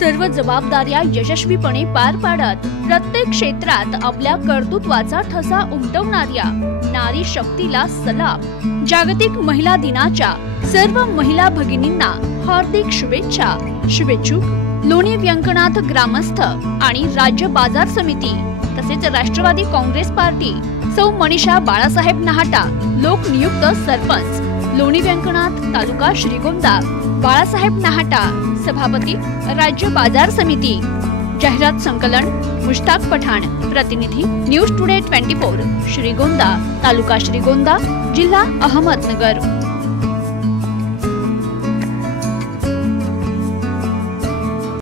सर्व जबाबदाऱ्या यशस्वीपणे पार पाडत प्रत्येक क्षेत्रात आपल्या कर्तृत्वाचा ठसा उमटवणाऱ्या नारी शक्तीला सलाम। जागतिक महिला दिनाच्या सर्व महिला भगिनींना हार्दिक शुभेच्छा। शुभेच्छुक लोणी व्यंकनाथ ग्रामस्थ आणि राज्य बाजार समिती तसेच राष्ट्रवादी काँग्रेस पार्टी सौ मनीषा बाळासाहेब नहाटा, लोकनियुक्त सरपंच लोणी व्यंकनाथ तालुका श्रीगोंदा बाळासाहेब नहाटा, सभापती राज्य बाजार समिती। जाहिरात संकलन मुश्ताक पठाण, प्रतिनिधी न्यूज टुडे 24 श्रीगोंदा, तालुका श्रीगोंदा, जिल्हा अहमदनगर।